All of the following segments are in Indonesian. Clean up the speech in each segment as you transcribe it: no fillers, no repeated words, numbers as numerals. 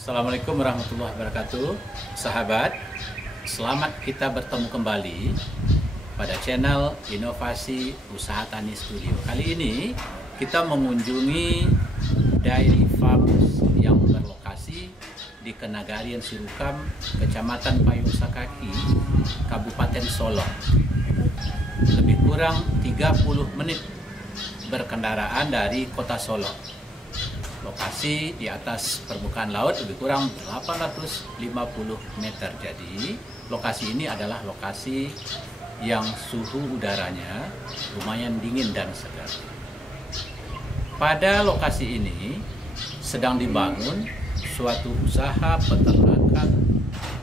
Assalamualaikum warahmatullahi wabarakatuh. Sahabat, selamat kita bertemu kembali pada channel Inovasi Usaha Tani Studio. Kali ini kita mengunjungi dairy farm yang berlokasi di Kenagarian Sirukam, Kecamatan Payung Sakaki, Kabupaten Solok. Lebih kurang 30 menit berkendaraan dari kota Solok. Lokasi di atas permukaan laut lebih kurang 850 meter. Jadi lokasi ini adalah lokasi yang suhu udaranya lumayan dingin dan segar. Pada lokasi ini sedang dibangun suatu usaha peternakan,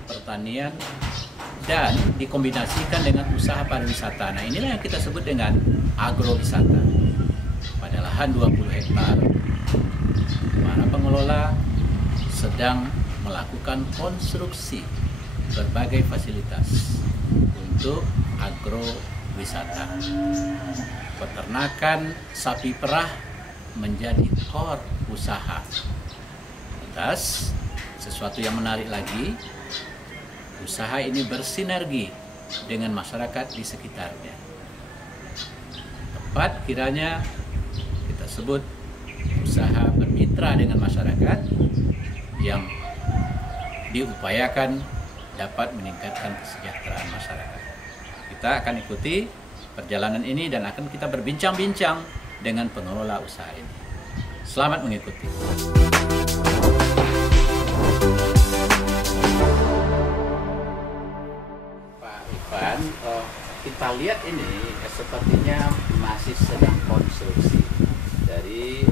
pertanian, dan dikombinasikan dengan usaha pariwisata. Nah, inilah yang kita sebut dengan agrowisata. Pada lahan 20 hektar, para pengelola sedang melakukan konstruksi berbagai fasilitas untuk agrowisata. Peternakan sapi perah menjadi core usaha. Lantas, sesuatu yang menarik lagi, usaha ini bersinergi dengan masyarakat di sekitarnya. Tepat kiranya kita sebut usaha bermitra dengan masyarakat yang diupayakan dapat meningkatkan kesejahteraan masyarakat. Kita akan ikuti perjalanan ini dan akan kita berbincang-bincang dengan pengelola usaha ini. Selamat mengikuti. Pak Ivan, kita lihat ini sepertinya masih sedang konstruksi dari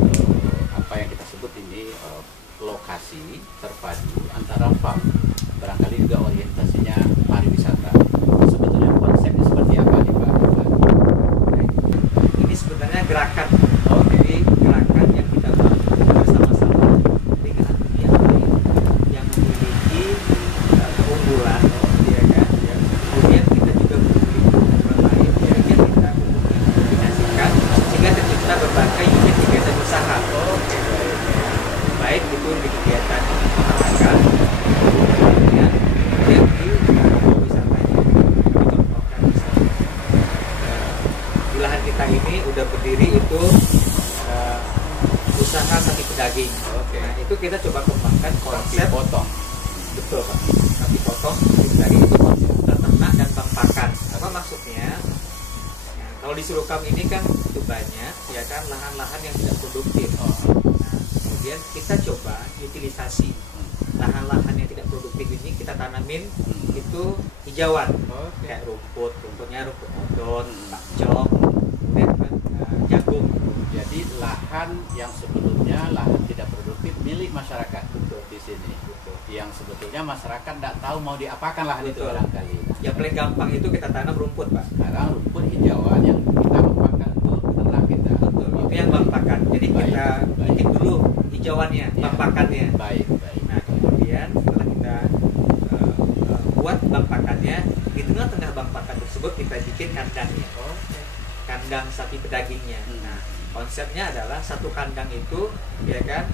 apa yang kita sebut ini lokasi terpadu antara farm, barangkali juga orientasinya pariwisata. Sebetulnya konsepnya seperti apa nih Pak? Ini sebenarnya gerakan, jadi gerakan yang kita bangun bersama-sama dengan pihak lain yang memiliki keunggulan, ya kan? Kemudian kita juga memiliki keunggulan lain yang kita kombinasikan sehingga tercipta berbagai unit kegiatan usaha. Baik itu di kegiatan peternakan, kemudian yang di wisatanya. Contohkan misalnya di lahan kita ini udah berdiri itu usaha sapi pedaging. Nah, itu kita coba kembangkan konsep potong. betul Pak. Sapi potong, sapi pedaging itu konsep ternak dan bank pakan. Apa maksudnya? Nah, kalau di Sirukam ini kan itu banyak, ya kan, lahan-lahan yang tidak produktif. Kemudian kita coba utilisasi lahan-lahan yang tidak produktif ini, kita tanamin itu hijauan, kayak rumputnya rumput odot, pakcok, kemudian jagung. Jadi lahan yang sebelumnya lahan tidak produktif milik masyarakat di sini. Yang sebetulnya masyarakat tidak tahu mau diapakan lahan itu barangkali. Yang paling gampang itu kita tanam rumput, Pak. Sekarang rumput hijauan yang kita makan untuk ternak kita. Betul. Itu yang bank pakan. Jadi kita bikin dulu hijauannya, bank pakannya. Baik. Nah, kemudian setelah kita buat bank pakannya, di tengah-tengah bank pakan tersebut kita bikin kandangnya. Kandang sapi pedagingnya. Nah, konsepnya adalah satu kandang itu, ya kan,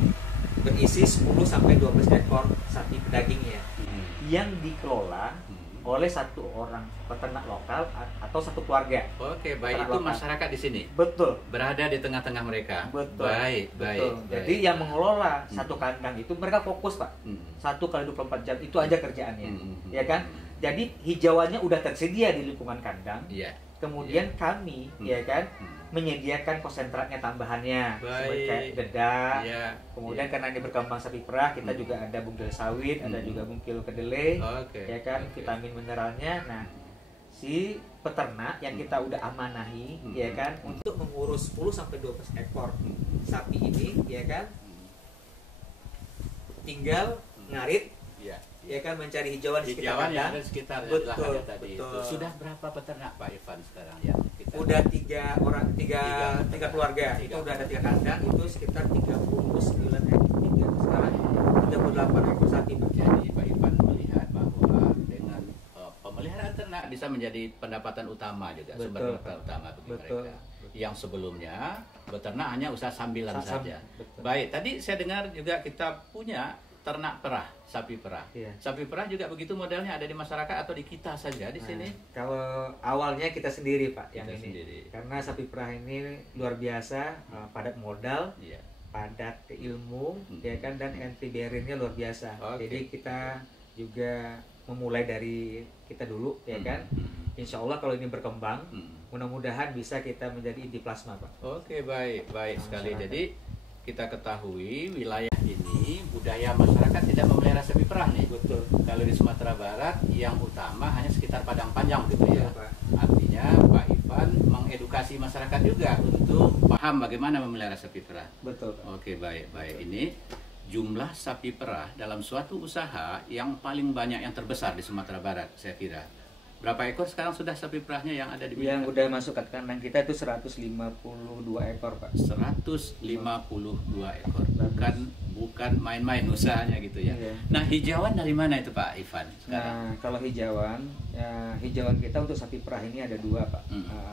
berisi 10 sampai 12 ekor sapi pedagingnya yang dikelola oleh satu orang peternak lokal atau satu keluarga. Oke, baik. Itu masyarakat di sini. Betul. Berada di tengah-tengah mereka. Betul. Baik. Jadi yang mengelola satu kandang itu mereka fokus, Pak. 1 kali 24 jam itu aja kerjaannya. Ya kan? Jadi hijauannya udah tersedia di lingkungan kandang. Iya. Kemudian kami, ya kan, menyediakan konsentratnya tambahannya seperti dedak. Kemudian karena ini berkembang sapi perah, kita juga ada bungkil sawit, ada juga bungkil kedelai, ya kan, vitamin mineralnya. Nah, si peternak yang kita udah amanahi, ya kan, untuk mengurus 10 sampai 12 ekor sapi ini, ya kan, tinggal ngarit, ya kan, mencari hijauan di sekitar kandang. Yang ada sekitar Betul. Itu. Sudah berapa peternak Pak Ivan sekarang ya? Udah tiga keluarga. Itu udah ada 3 kandang, itu sekitar 39 ekor. Sekarang 38 ekor sapi. Jadi Pak Ivan melihat bahwa dengan pemeliharaan ternak bisa menjadi pendapatan utama juga, sumber pendapatan utama bagi mereka. Yang sebelumnya beternak hanya usaha sambilan saja. Baik, tadi saya dengar juga kita punya ternak perah, sapi perah. Iya. Sapi perah juga begitu modelnya, ada di masyarakat atau di kita saja di sini? Kalau awalnya kita sendiri Pak yang Kita ini. sendiri. Karena sapi perah ini luar biasa, padat modal, Iya. padat ilmu, ya kan, dan entry barrier-nya luar biasa. Oke. Jadi kita juga memulai dari kita dulu, ya kan. Insya Allah kalau ini berkembang, mudah-mudahan bisa kita menjadi inti plasma, Pak. Oke, baik sekali. Masyarakat. Jadi kita ketahui wilayah ini budaya masyarakat tidak memelihara sapi perah nih. Betul. Kalau di Sumatera Barat yang utama hanya sekitar Padang Panjang gitu ya. Iya, Pak. Artinya Pak Ivan mengedukasi masyarakat juga untuk paham bagaimana memelihara sapi perah. Betul, Pak. Oke, baik. Ini jumlah sapi perah dalam suatu usaha yang paling banyak, yang terbesar di Sumatera Barat, saya kira. Berapa ekor sekarang sudah sapi perahnya yang ada di Yang udah masuk ke kandang kita itu 152 ekor, Pak. 152 ekor. Bukan main-main usahanya gitu ya. Iya. Nah, hijauan dari mana itu Pak Ivan sekarang? Nah, kalau hijauan, hijauan kita untuk sapi perah ini ada dua, Pak.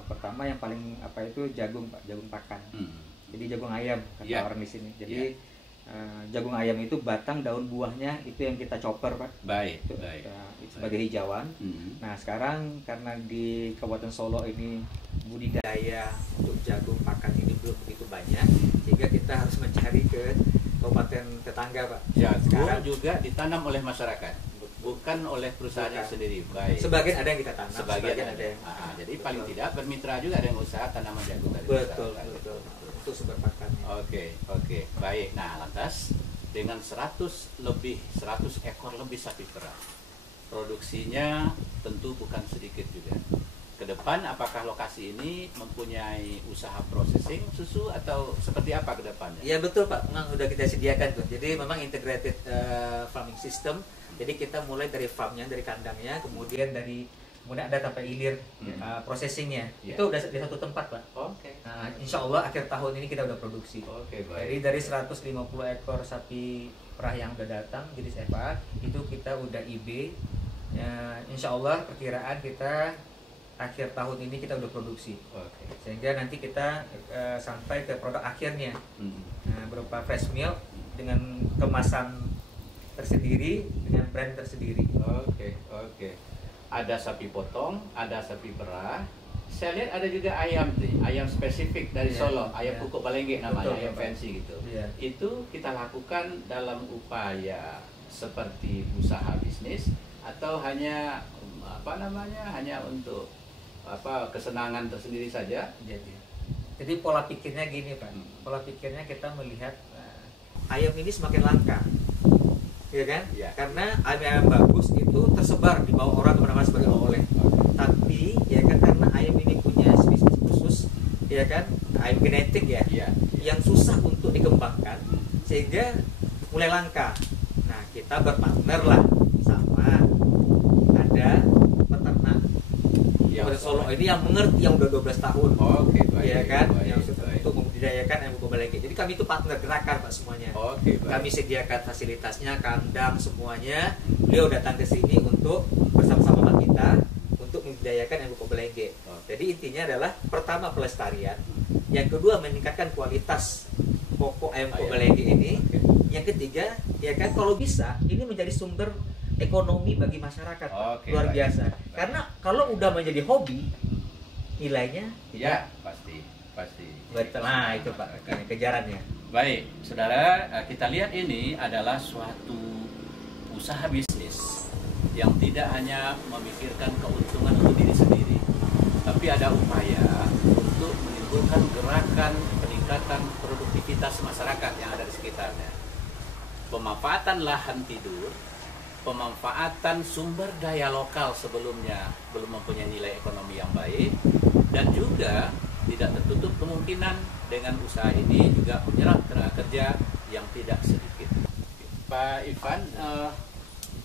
Pertama yang paling itu jagung, Pak, jagung pakan. Jadi jagung ayam kata Ya. orang di sini. Jadi jagung ayam itu batang daun buahnya itu yang kita chopper, Pak. Baik. Sebagai hijauan. Nah, sekarang karena di Kabupaten Solo ini budidaya untuk jagung pakan ini belum begitu banyak, sehingga kita harus mencari ke kabupaten tetangga, Pak. Jagung Sekarang juga ditanam oleh masyarakat, bukan oleh perusahaannya Bukan. sendiri. Baik. sebagian ada yang kita tanam, Sebagian ada. yang Jadi betul. paling tidak bermitra juga dengan usaha tanaman jagung dari betul, masyarakat. betul, untuk sumber pakannya. Oke. Baik. Nah, lantas dengan 100 ekor lebih sapi perah. Produksinya tentu bukan sedikit juga. Ke depan apakah lokasi ini mempunyai usaha processing susu atau seperti apa ke depannya? Ya betul, Pak, memang udah kita sediakan tuh. Jadi memang integrated farming system. Jadi kita mulai dari farmnya, dari kandangnya, kemudian ada sampai hilir processingnya. Ya. Itu udah di satu tempat, Pak. Oke. Nah, insya Allah akhir tahun ini kita udah produksi. Oke, Jadi baik. dari 150 ekor sapi perah yang udah datang jenis FA itu kita udah IB. Ya, insya Allah perkiraan kita akhir tahun ini kita udah produksi. Oke. Sehingga nanti kita sampai ke produk akhirnya. Nah, berupa fresh milk dengan kemasan tersendiri dengan brand tersendiri. Oke. Ada sapi potong, ada sapi perah. Saya lihat ada juga ayam nih, ayam spesifik dari Iya, Solo, ayam iya. Pukuk Balengge namanya, Betul, ayam Pak. fancy gitu. Iya. Itu kita lakukan dalam upaya seperti usaha bisnis atau hanya hanya untuk kesenangan tersendiri saja. Jadi pola pikirnya gini, Pak. Pola pikirnya kita melihat ayam ini semakin langka, ya kan? Iya. Karena ayam bagus itu tersebar di bawah orang kemana-mana sebagai oleh. Tapi ya kan karena ayam ini punya spesies khusus, ya kan? Ayam genetik ya, Iya. yang susah untuk dikembangkan sehingga mulai langka. Nah, kita berpartner lah sama ada peternak Yang Kabupaten Solo ini yang mengerti, yang udah 12 tahun. Oke, baik. Ya kan, baik, yang baik. untuk membudidayakan ayam Pukuk Balengge. Jadi kami itu partner gerakan, Pak, semuanya. Oke, baik. Kami sediakan fasilitasnya, kandang semuanya. Beliau datang ke sini untuk bersama-sama sama kita untuk membudidayakan ayam Pukuk Balengge. Jadi intinya adalah pertama pelestarian, yang kedua meningkatkan kualitas pokok ayam Pukuk Balengge ini. Oke. Yang ketiga, ya kan kalau bisa ini menjadi sumber ekonomi bagi masyarakat, Pak. Oke, Luar baik. biasa. Karena kalau udah menjadi hobi, nilainya Ya, pasti. betul. Nah, itu Pak, kejarannya. Baik, saudara, kita lihat ini adalah suatu usaha bisnis yang tidak hanya memikirkan keuntungan untuk diri sendiri, tapi ada upaya untuk menimbulkan gerakan peningkatan produktivitas masyarakat yang ada di sekitarnya. Pemanfaatan lahan tidur, pemanfaatan sumber daya lokal sebelumnya belum mempunyai nilai ekonomi yang baik, dan juga tidak tertutup kemungkinan dengan usaha ini juga menyerap tenaga kerja yang tidak sedikit. Pak Ivan,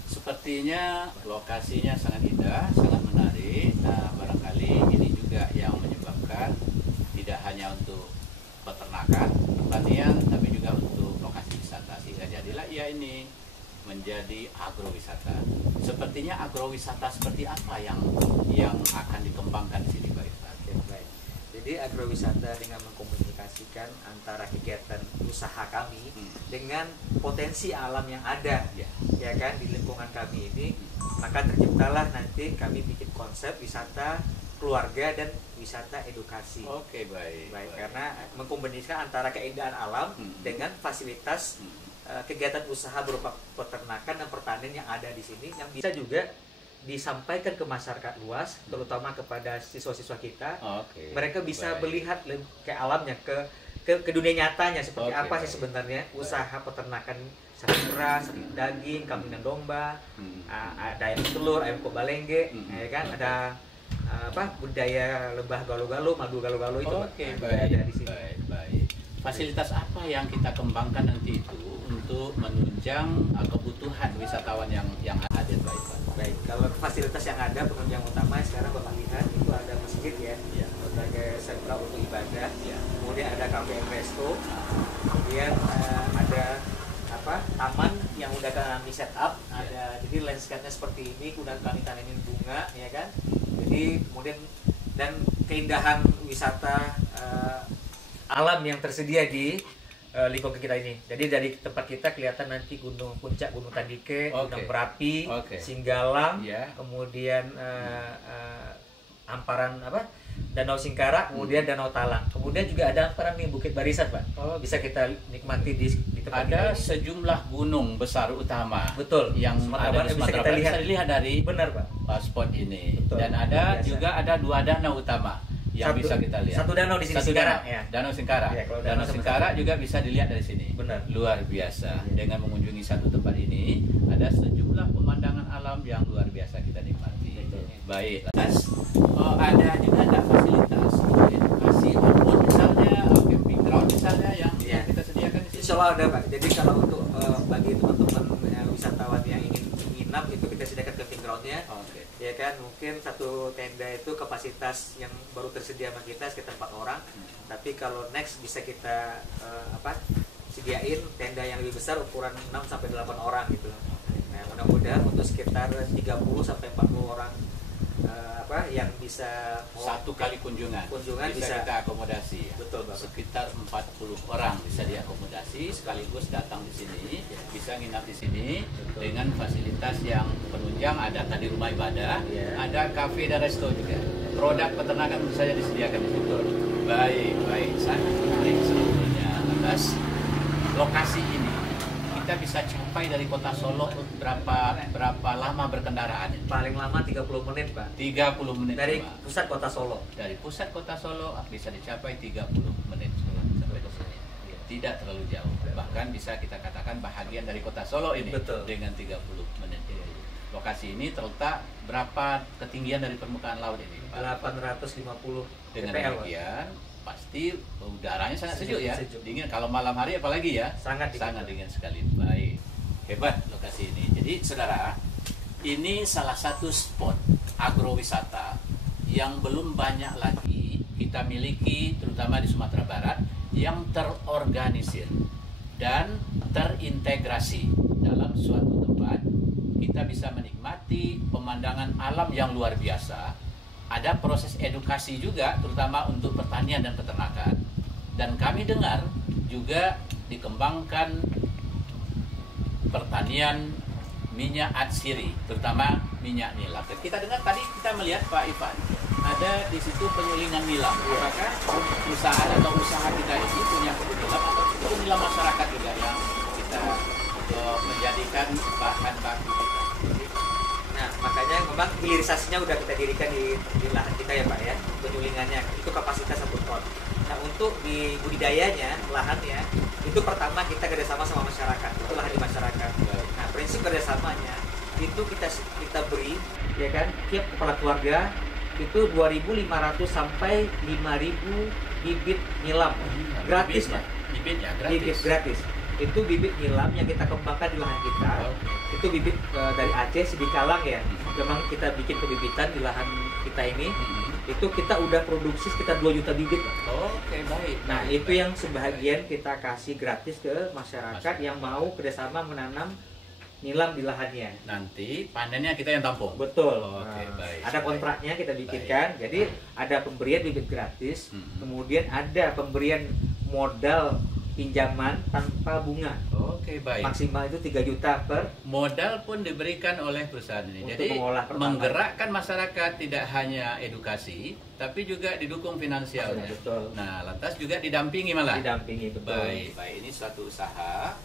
sepertinya lokasinya sangat indah, sangat menarik. Nah, barangkali ini juga yang menyebabkan tidak hanya untuk peternakan, pertanian, tapi juga untuk lokasi wisata. Sehingga jadilah ia ini menjadi agrowisata. Sepertinya agrowisata seperti apa yang akan dikembangkan di sini, Pak Ivan? Oke, baik. Jadi agrowisata dengan mengkomunikasikan antara kegiatan usaha kami dengan potensi alam yang ada, ya kan, di lingkungan kami ini, maka terciptalah nanti kami bikin konsep wisata keluarga dan wisata edukasi. Oke, baik. Karena mengkombinasikan antara keindahan alam dengan fasilitas kegiatan usaha berupa peternakan dan pertanian yang ada di sini, yang bisa juga disampaikan ke masyarakat luas, terutama kepada siswa-siswa kita. Mereka bisa melihat ke alamnya, ke dunia nyatanya seperti apa sih sebenarnya usaha peternakan sapi perah, sapi daging, kambing dan domba, ada ayam telur, ayam kobalengge, ya kan, ada budaya lebah galuh-galuh, madu galuh-galuh itu ada di sini. Baik. Fasilitas apa yang kita kembangkan nanti itu untuk menunjang kebutuhan wisatawan yang ada, Baik, kalau fasilitas yang ada, penunjang utama sekarang Bapak lihat itu ada masjid ya, sebagai sentra untuk ibadah. Kemudian ada cafe and resto. Kemudian ada taman yang udah kami set up. Jadi landscape-nya seperti ini, udah kami tanamin bunga, ya kan. Jadi kemudian dan keindahan wisata alam yang tersedia di lingkungan kita ini. Jadi dari tempat kita kelihatan nanti puncak Gunung Tandike, Gunung Berapi, Singgalang, kemudian hamparan Danau Singkarak, kemudian Danau Talang. Kemudian juga ada hamparan nih Bukit Barisan, Pak. Bisa kita nikmati di tempat ada kita. Sejumlah gunung besar utama. Betul. Yang ada di Sumatera Barat. Bisa dilihat dari spot ini. Betul. Dan ada juga ada 2 danau utama yang bisa kita lihat. Satu danau di sini, Singkarak. Danau Singkarak. Danau Singkarak juga bisa dilihat dari sini. Benar. Luar biasa. Dengan mengunjungi satu tempat ini, ada sejumlah pemandangan alam yang luar biasa kita nikmati. Baik. Lantas, ada juga ada fasilitas edukasi maupun misalnya camping ground misalnya yang kita sediakan di sini. Insya Allah ada, Pak. Jadi kalau untuk bagi teman-teman wisatawan yang ingin menginap, itu kita sediakan camping groundnya. Ya kan, mungkin satu tenda itu kapasitas yang baru tersedia sama kita sekitar 4 orang. Tapi kalau next bisa kita sediain tenda yang lebih besar, ukuran 6 sampai 8 orang gitu. Nah, mudah-mudahan untuk sekitar 30 sampai 40 orang yang bisa satu kali kunjungan bisa kita akomodasi. Betul, Bapak. Sekitar 40 orang bisa diakomodasi sekaligus datang di sini, bisa nginap di sini dengan fasilitas yang penunjang. Ada tadi rumah ibadah, ada kafe dan resto juga. Produk peternakan tentu saja disediakan di situ. Baik, sangat menarik sebetulnya. Atas lokasi ini kita bisa capai dari kota Solo berapa lama berkendaraan? Paling lama 30 menit, Pak. 30 menit dari pusat kota Solo. Dari pusat kota Solo bisa dicapai 30 menit sampai ke sini. Tidak terlalu jauh. Bahkan bisa kita katakan bahagian dari kota Solo ini. Betul. Dengan 30 menit. Lokasi ini terletak berapa ketinggian dari permukaan laut ini, Pak? 850 Dengan mPl, demikian pasti udaranya sangat sejuk ya, sejuk. dingin. Kalau malam hari apalagi ya, sangat dingin sekali. Baik, hebat lokasi ini. Jadi saudara, ini salah satu spot agrowisata yang belum banyak lagi kita miliki, terutama di Sumatera Barat, yang terorganisir dan terintegrasi dalam suatu tempat. Kita bisa menikmati pemandangan alam yang luar biasa. Ada proses edukasi juga, terutama untuk pertanian dan peternakan. Dan kami dengar juga dikembangkan pertanian minyak atsiri, terutama minyak nila. Kita dengar tadi, kita melihat Pak Ivan, ada di situ penyulingan nila. Apakah perusahaan atau usaha kita ini punya kebun nila atau kebun nila masyarakat juga yang kita menjadikan bahan baku kita? Nah, makanya memang hilirisasinya udah kita dirikan di lahan kita ya, Pak ya. Penyulingannya itu kapasitas 1 ton. Nah, untuk di budidayanya, lahannya itu pertama kita kerjasama sama masyarakat. Itu lahan di masyarakat. Nah, prinsip kerjasamanya itu kita beri, ya kan, tiap kepala keluarga itu 2.500 sampai 5.000 bibit nilam gratis, Pak. Bibitnya gratis. Bibit gratis. Itu bibit nilam yang kita kembangkan di lahan kita. Itu bibit dari Aceh, Sidikalang ya. Memang kita bikin kebibitan di lahan kita ini. Itu kita udah produksi sekitar 2 juta bibit. Oke, baik. Nah, itu yang sebagian kita kasih gratis ke masyarakat yang mau kerjasama menanam nilam di lahannya. Nanti panennya kita yang tampung. Betul. Oke, baik. Ada kontraknya kita bikinkan. Jadi ada pemberian bibit gratis, kemudian ada pemberian modal pinjaman tanpa bunga. Oke, baik. Maksimal itu 3 juta per Modal pun diberikan oleh perusahaan ini. Untuk Jadi mengolah pertanian. menggerakkan masyarakat tidak hanya edukasi, tapi juga didukung finansialnya. Betul. Nah, lantas juga didampingi malah. Didampingi, betul. Baik. Ini suatu usaha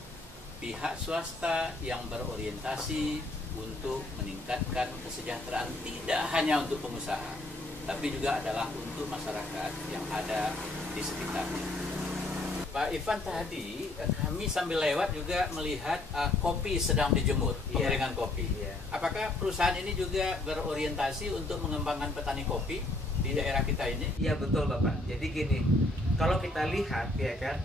pihak swasta yang berorientasi untuk meningkatkan kesejahteraan tidak hanya untuk pengusaha, tapi juga adalah untuk masyarakat yang ada di sekitarnya. Pak Ivan, tadi kami sambil lewat juga melihat kopi sedang dijemur, pengeringan kopi. Apakah perusahaan ini juga berorientasi untuk mengembangkan petani kopi di daerah kita ini? Iya, betul Bapak. Jadi gini, kalau kita lihat ya kan,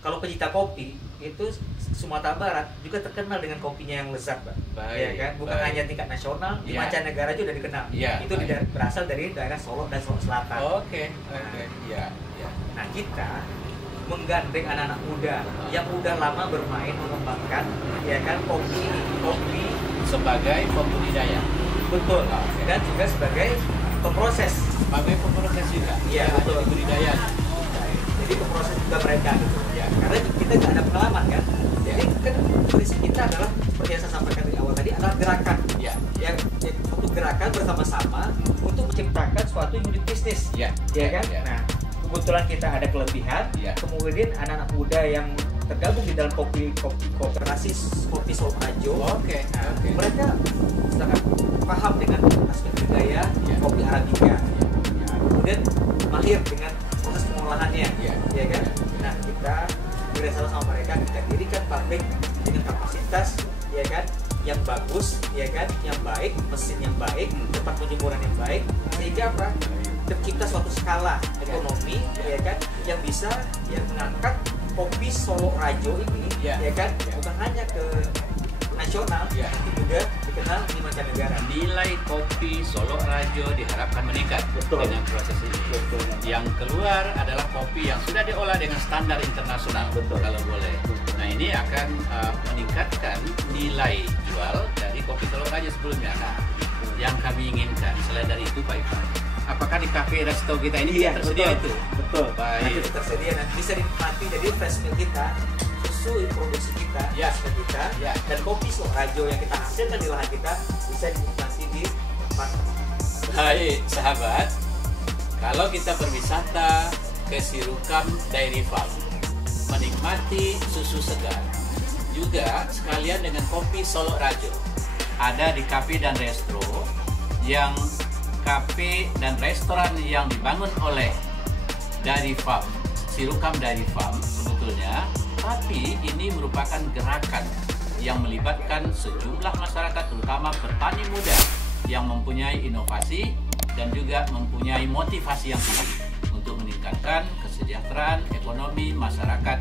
kalau pencinta kopi itu Sumatera Barat juga terkenal dengan kopinya yang lezat, Pak. Ya kan, bukan hanya tingkat nasional, di mancanegara juga dikenal. Itu berasal dari daerah Solo dan Solo Selatan. Oke. Nah, kita menggandeng anak-anak muda yang udah lama bermain mengembangkan ya kan kopi sebagai pembudidaya. Betul. Dan juga sebagai pemproses. Sebagai pemproses juga. Iya, betul. Budidaya. Jadi pemproses juga mereka gitu. Karena kita nggak ada pengalaman kan. Jadi kan prinsip kita adalah seperti yang saya sampaikan di awal tadi adalah gerakan. Yang satu gerakan bersama-sama untuk menciptakan suatu unit bisnis. Ya kan? Nah, kebetulan kita ada kelebihan. Kemudian anak-anak muda yang tergabung di dalam koperasi kopi Solo Rajo. Mereka sangat paham dengan aspek budaya kopi Arabica. Kemudian mahir dengan proses pengolahannya. Ya kan? Nah, kita bersama sama mereka kita dirikan pabrik dengan kapasitas ya kan yang bagus, ya kan, yang baik, mesin yang baik, tempat penjemuran yang baik, sehingga apa? Tercipta suatu skala ekonomi, ya kan, yang bisa yang mengangkat kopi Solo Rajo ini, ya kan, bukan hanya ke nasional, tapi juga dikenal di mancanegara. Nilai kopi Solo Rajo diharapkan meningkat dengan proses ini. Yang keluar adalah kopi yang sudah diolah dengan standar internasional, kalau boleh. Nah, ini akan meningkatkan nilai jual dari kopi Solo Rajo sebelumnya. Nah, yang kami inginkan selain dari itu, Pak Ivan, apakah di kafe resto kita ini tersedia itu? Betul. Baik. Nanti itu tersedia, nanti bisa dinikmati. Jadi fresh milk kita, susu produksi kita, kita, dan kopi Solo Rajo yang kita hasilkan di lahan kita bisa dinikmati di tempat. Baik, sahabat. Kalau kita berwisata ke Sirukam Dairy Farm, menikmati susu segar, juga sekalian dengan kopi Solo Rajo. Ada di kafe dan resto yang kafe dan restoran yang dibangun oleh Dairy Farm, Sirukam Dairy Farm sebetulnya, tapi ini merupakan gerakan yang melibatkan sejumlah masyarakat, terutama petani muda yang mempunyai inovasi dan juga mempunyai motivasi yang tinggi untuk meningkatkan kesejahteraan ekonomi masyarakat